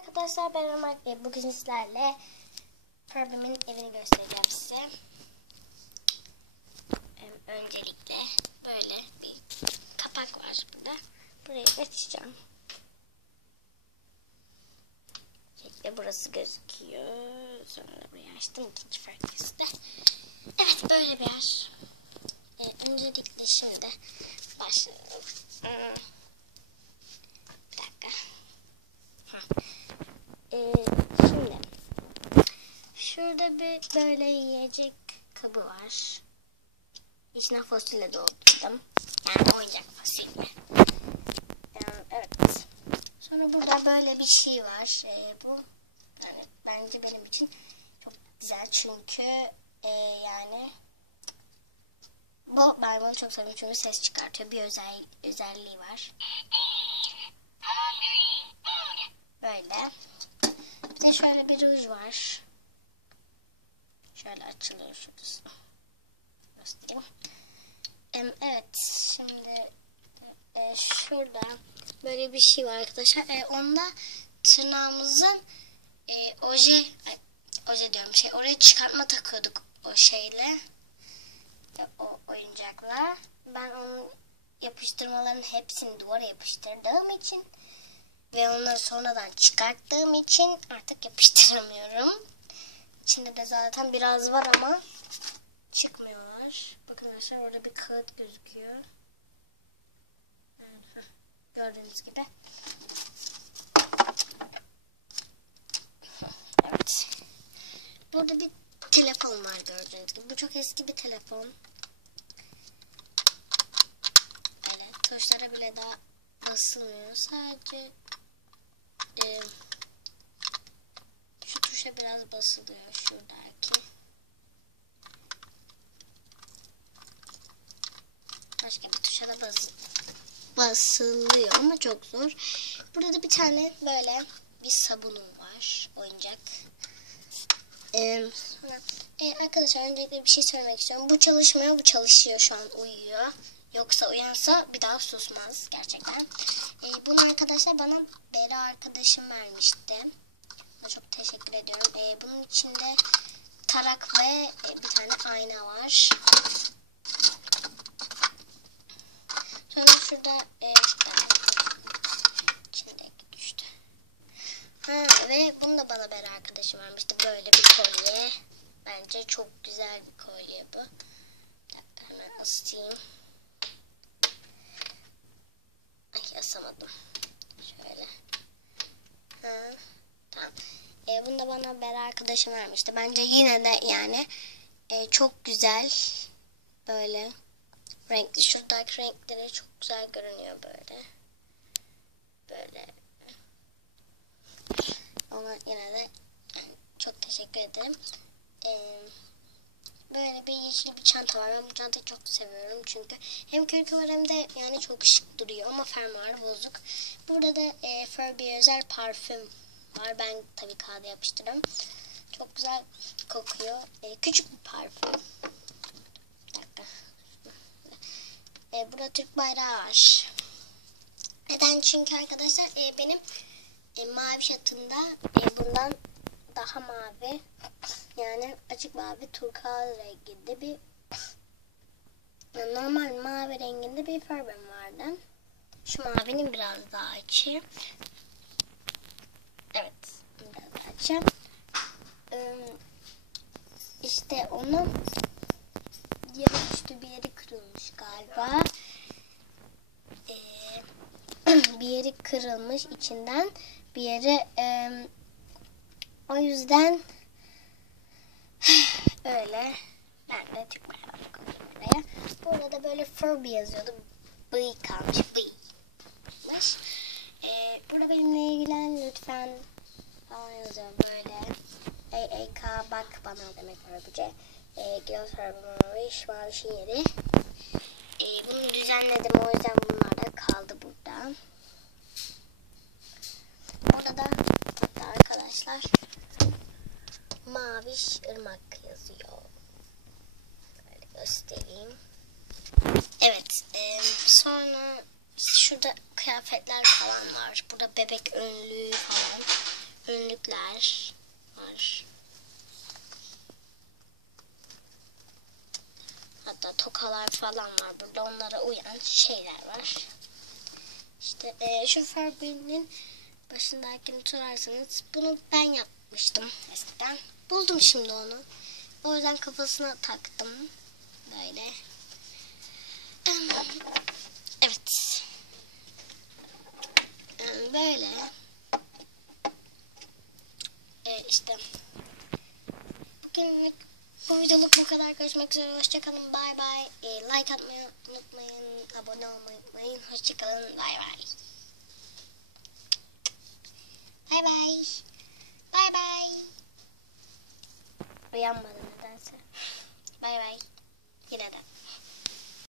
arkadaşlar ben Ömer. E, Bugün sizlerle Furby'min evini göstereceğim size. E, Öncelikle böyle bir kapak var burada. Burayı açacağım. Şekilde burası gözüküyor. Sonra burayı açtım. ikinci farklısı da. Evet böyle bir yer. E, öncelikle şimdi başlayalım. Hmm. Bir dakika. Ee, şimdi şurada bir böyle yiyecek kabı var. İçine fasulye doldurdum. Yani oyuncak fasulye. Yani, evet. Sonra burada böyle bir şey var. Ee, bu yani bence benim için çok güzel çünkü e, yani bu ben bunu çok seviyorum çünkü ses çıkartıyor. Bir özel özelliği var. Böyle. Bir de şöyle bir ruj var. Şöyle açılıyor şurası. Göstereyim. Evet. Şimdi e, şurada böyle bir şey var arkadaşlar. E, onda tırnağımızın e, oje ay, oje diyorum şey oraya çıkartma takıyorduk o şeyle. E, o oyuncakla. Ben onun yapıştırmaların hepsini duvara yapıştırdığım için ve onları sonradan çıkarttığım için artık yapıştıramıyorum. İçinde de zaten biraz var ama çıkmıyorlar. Bakın arkadaşlar orada bir kağıt gözüküyor. Gördüğünüz gibi. Evet. Burada bir telefon var gördüğünüz gibi. Bu çok eski bir telefon. Böyle tuşlara bile daha basılmıyor. Sadece e, şu tuşa biraz basılıyor şuradaki. Başka bir tuşa da bas basılıyor ama çok zor. Burada da bir tane böyle bir sabunum var. Oyuncak. Ee, e, arkadaşlar öncelikle bir şey söylemek istiyorum. Bu çalışmıyor, bu çalışıyor şu an uyuyor. Yoksa uyansa bir daha susmaz gerçekten. Ee, bunu arkadaşlar bana Bera arkadaşım vermişti. Ona çok teşekkür ediyorum. Ee, bunun içinde tarak ve e, bir tane ayna var. Sonra şurada e, içindeki düştü. Ha, ve bunu da bana Bera arkadaşım vermişti. Böyle bir kolye. Bence çok güzel bir kolye bu. Bir dakika hemen ısıtayım. Ay asamadım. Şöyle. Ha, tamam. E, bunu da bana Bera arkadaşım vermişti. Bence yine de yani e, çok güzel. Böyle renkli. Şuradaki renkleri çok güzel görünüyor böyle. Böyle. Ona yine de çok teşekkür ederim. Eee böyle bir yeşil bir çanta var. Ben bu çantayı çok seviyorum çünkü hem kürkü var hem de yani çok şık duruyor ama fermuarı bozuk. Burada da e, Furby özel parfüm var. Ben tabii kağıda yapıştırdım. Çok güzel kokuyor. E, küçük bir parfüm. Bir dakika. E, burada Türk bayrağı var. Neden? Çünkü arkadaşlar e, benim e, mavi şatımda e, bundan daha mavi yani açık mavi turkuaz renginde bir normal mavi renginde bir farbem vardı. Şu mavinin biraz daha açı. Evet. Biraz daha açı. İşte onun yarı üstü bir yeri kırılmış galiba. Ee, bir yeri kırılmış içinden bir yere e, o yüzden öyle ben de bayrağı koydum buraya. Burada da böyle Furby yazıyordu. Bıy kalmış. Bıymış. Ee, burada benimle ilgilen lütfen falan yazıyor böyle. Ka bak bana demek Furby'ce. Ee, göz Furby maviş mavişin yeri. Ee, bunu düzenledim o yüzden bunlar da kaldı burada. Burada da arkadaşlar maviş ırmak yazıyor. Böyle göstereyim. Evet. E, sonra şurada kıyafetler falan var. Burada bebek önlüğü falan. Önlükler var. Hatta tokalar falan var. Burada onlara uyan şeyler var. İşte e, şu farbinin başındakini sorarsanız bunu ben yapmıştım eskiden. Buldum şimdi onu. O yüzden kafasına taktım. Böyle. Evet. Böyle. E, işte. Bugünlük bu videoluk bu kadar. Görüşmek üzere. Hoşçakalın. Bay bay. E, like atmayı unutmayın. Abone olmayı unutmayın. Hoşçakalın. Bay. Bay bay. Bay bay. Uyanmadı nedense. Bay bay. Yine de.